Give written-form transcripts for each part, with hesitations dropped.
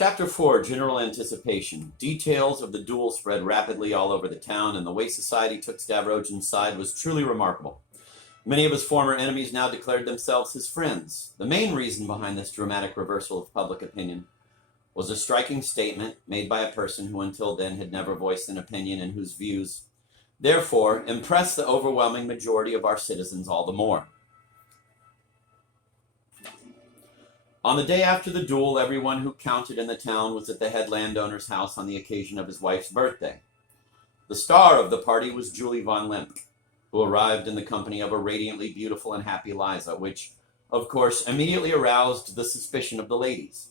Chapter 4, General Anticipation. Details of the duel spread rapidly all over the town, and the way society took Stavrogin's side was truly remarkable. Many of his former enemies now declared themselves his friends. The main reason behind this dramatic reversal of public opinion was a striking statement made by a person who until then had never voiced an opinion and whose views, therefore, impressed the overwhelming majority of our citizens all the more. On the day after the duel, everyone who counted in the town was at the head landowner's house on the occasion of his wife's birthday. The star of the party was Julie von Lemp, who arrived in the company of a radiantly beautiful and happy Liza, which, of course, immediately aroused the suspicion of the ladies.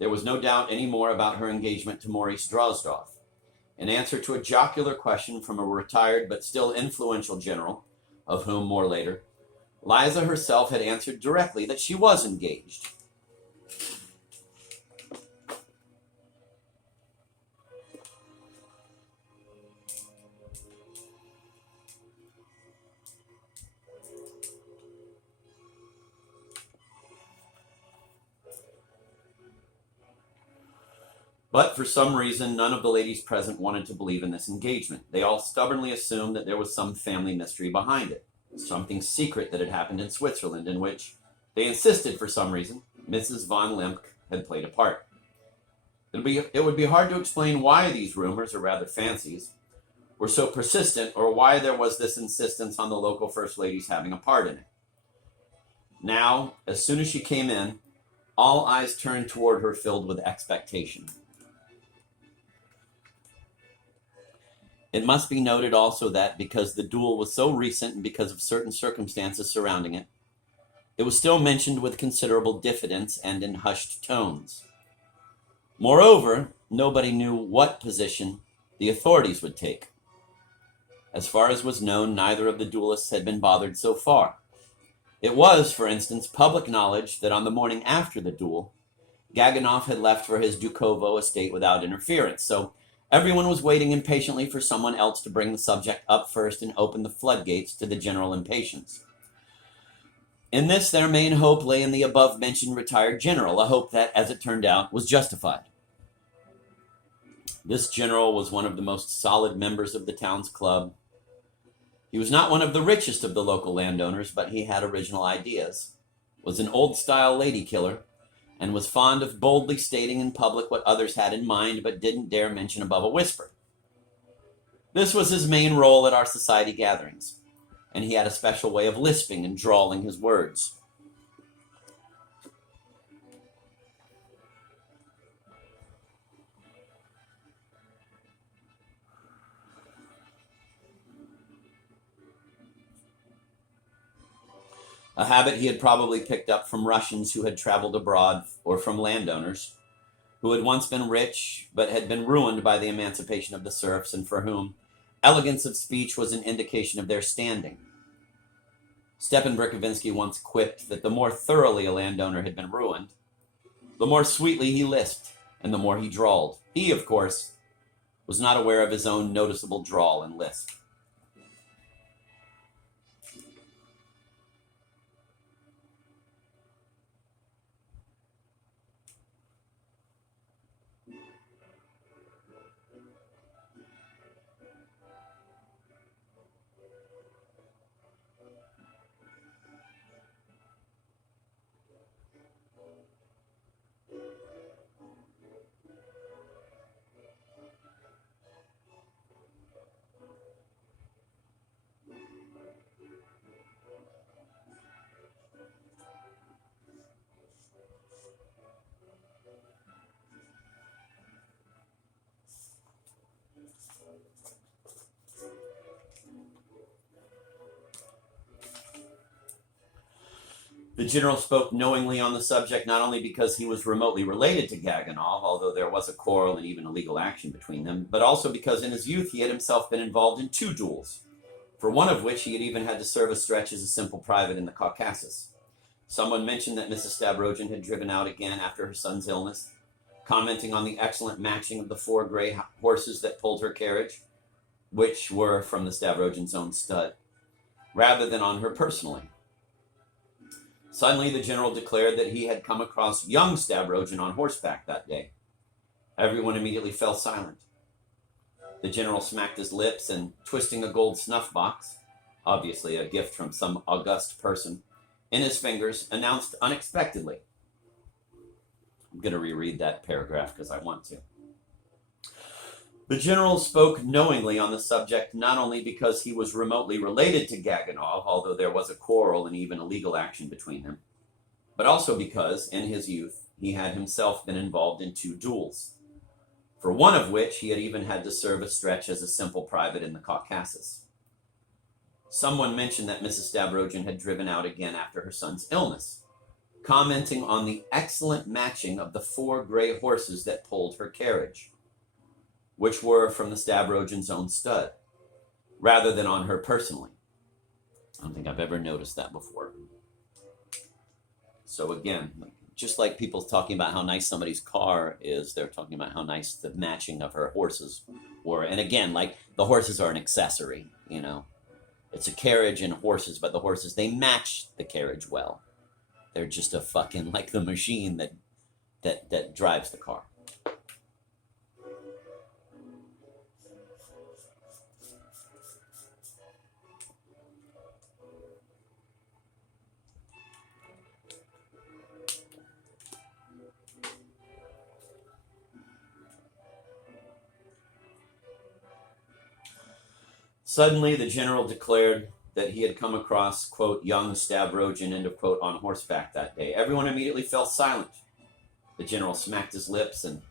There was no doubt any more about her engagement to Maurice Drozdov. In answer to a jocular question from a retired but still influential general, of whom more later, Liza herself had answered directly that she was engaged. But for some reason, none of the ladies present wanted to believe in this engagement. They all stubbornly assumed that there was some family mystery behind it, something secret that had happened in Switzerland, in which, they insisted for some reason, Mrs. von Lemp had played a part. It would be hard to explain why these rumors, or rather fancies, were so persistent, or why there was this insistence on the local first ladies having a part in it. Now, as soon as she came in, all eyes turned toward her filled with expectation. It must be noted also that, because the duel was so recent and because of certain circumstances surrounding it, it was still mentioned with considerable diffidence and in hushed tones. Moreover, nobody knew what position the authorities would take. As far as was known, neither of the duelists had been bothered so far. It was, for instance, public knowledge that on the morning after the duel, Gaganov had left for his Dukovo estate without interference, so everyone was waiting impatiently for someone else to bring the subject up first and open the floodgates to the general impatience. In this, their main hope lay in the above-mentioned retired general, a hope that, as it turned out, was justified. This general was one of the most solid members of the town's club. He was not one of the richest of the local landowners, but he had original ideas, was an old-style lady killer, and was fond of boldly stating in public what others had in mind but didn't dare mention above a whisper. This was his main role at our society gatherings, and he had a special way of lisping and drawling his words. A habit he had probably picked up from Russians who had traveled abroad, or from landowners who had once been rich but had been ruined by the emancipation of the serfs, and for whom elegance of speech was an indication of their standing. Stepan Brikovinsky once quipped that the more thoroughly a landowner had been ruined, the more sweetly he lisped, and the more he drawled. He, of course, was not aware of his own noticeable drawl and lisp. The general spoke knowingly on the subject, not only because he was remotely related to Gaganov, although there was a quarrel and even a legal action between them, but also because in his youth he had himself been involved in 2 duels, for one of which he had even had to serve a stretch as a simple private in the Caucasus. Someone mentioned that Mrs. Stavrogin had driven out again after her son's illness, commenting on the excellent matching of the 4 gray horses that pulled her carriage, which were from the Stavrogins' own stud, rather than on her personally. Suddenly, the general declared that he had come across young Stavrogin on horseback that day. Everyone immediately fell silent. The general smacked his lips and, twisting a gold snuff box, obviously a gift from some august person, in his fingers, announced unexpectedly. I'm going to reread that paragraph because I want to. The general spoke knowingly on the subject not only because he was remotely related to Gaganov, although there was a quarrel and even a legal action between them, but also because, in his youth, he had himself been involved in 2 duels, for one of which he had even had to serve a stretch as a simple private in the Caucasus. Someone mentioned that Mrs. Stavrogin had driven out again after her son's illness, commenting on the excellent matching of the 4 gray horses that pulled her carriage, which were from the Stavrogins' own stud, rather than on her personally. I don't think I've ever noticed that before. So again, just like people talking about how nice somebody's car is, they're talking about how nice the matching of her horses were. And again, like, the horses are an accessory, you know. It's a carriage and horses, but the horses, they match the carriage well. They're just a fucking, like, the machine that drives the car. Suddenly, the general declared that he had come across, quote, young Stavrogin, end of quote, on horseback that day. Everyone immediately fell silent. The general smacked his lips and,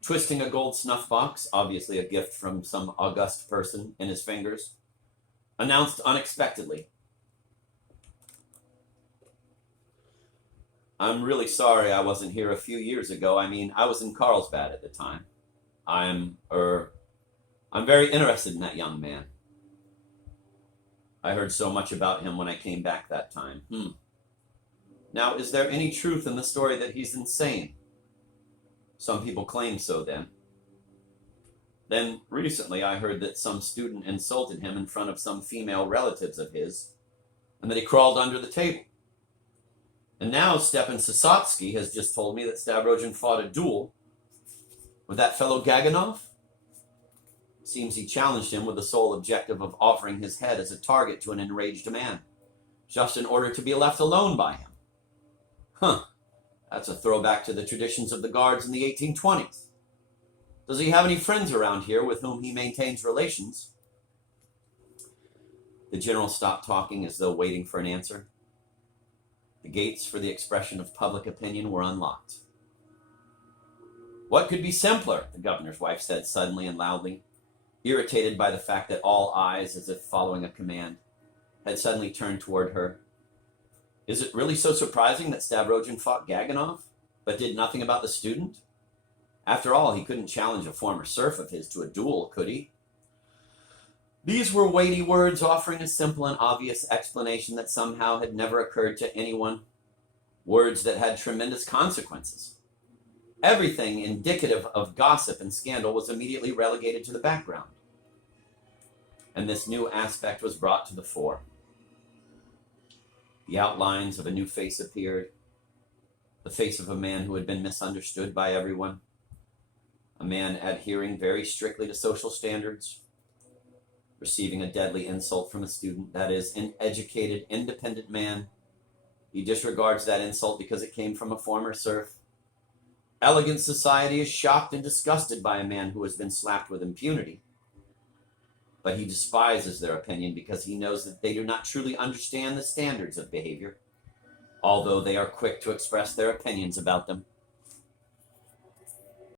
twisting a gold snuff box, obviously a gift from some august person, in his fingers, announced unexpectedly, I'm really sorry I wasn't here a few years ago. I mean, I was in Carlsbad at the time. I'm very interested in that young man. I heard so much about him when I came back that time. Now, is there any truth in the story that he's insane? Some people claim so then. Then, recently, I heard that some student insulted him in front of some female relatives of his, and that he crawled under the table. And now Stepan Sysotsky has just told me that Stavrogin fought a duel with that fellow Gaganov. Seems he challenged him with the sole objective of offering his head as a target to an enraged man, just in order to be left alone by him. That's a throwback to the traditions of the Guards in the 1820s. Does he have any friends around here with whom he maintains relations? The general stopped talking as though waiting for an answer. The gates for the expression of public opinion were unlocked. What could be simpler? The governor's wife said suddenly and loudly, irritated by the fact that all eyes, as if following a command, had suddenly turned toward her. Is it really so surprising that Stavrogin fought Gaganov, but did nothing about the student? After all, he couldn't challenge a former serf of his to a duel, could he? These were weighty words offering a simple and obvious explanation that somehow had never occurred to anyone. Words that had tremendous consequences. Everything indicative of gossip and scandal was immediately relegated to the background. And this new aspect was brought to the fore. The outlines of a new face appeared. The face of a man who had been misunderstood by everyone. A man adhering very strictly to social standards. Receiving a deadly insult from a student, that is, an educated, independent man. He disregards that insult because it came from a former serf. Elegant society is shocked and disgusted by a man who has been slapped with impunity. But he despises their opinion because he knows that they do not truly understand the standards of behavior, although they are quick to express their opinions about them.